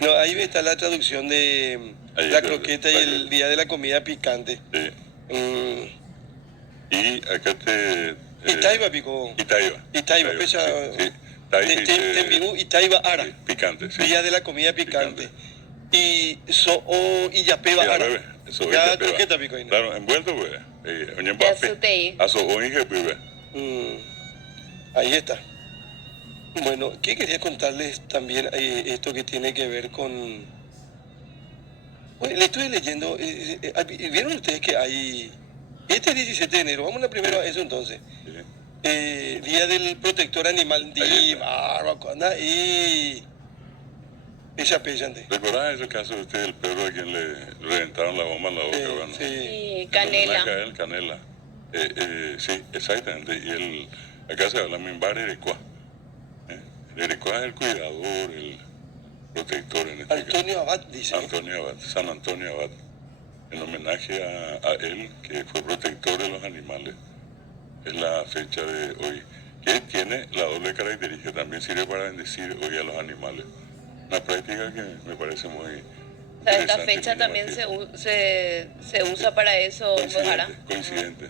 No, ahí está la traducción de Ahí la está, croqueta y el día de la comida picante. Sí. Mm, Y acá te... Itaiba picó. Itaiba. Itaiba, pecha. Sí, sí. Tai dice... Tembigu, Itaiba ara. Sí, picante, sí. Día de la comida picante. Y y yapeba Ya, ara. bebé. Eso Ya es croqueta picó ahí, ¿no? Claro, envuelto, pues. Oye, Ya sutei. Aso oinge, pues. Mm, ahí está. Bueno, ¿qué quería contarles también esto que tiene que ver con... Bueno, le estoy leyendo, ¿vieron ustedes que hay... Este es 17 de enero, vamos primero a eso entonces. Sí. Día del protector animal, Ahí di está. barbacoa, y... Ella pellante. ¿Recordás ese caso de usted, el perro a quien le reventaron la bomba en la boca? Bueno, Sí. Y en canela. homenaje a él, Canela. Sí, exactamente. Y él, acá se habla Mimbar Erecua. El Erecua es el cuidador, el protector en este Antonio Abad dice. caso. Antonio Abad, San Antonio Abad. En homenaje a él, que fue protector de los animales. Es la fecha de hoy. Que tiene la doble característica. También sirve para bendecir hoy a los animales. Una práctica que me parece muy... O sea, esta fecha también se usa para eso, Mojara. Coincidente.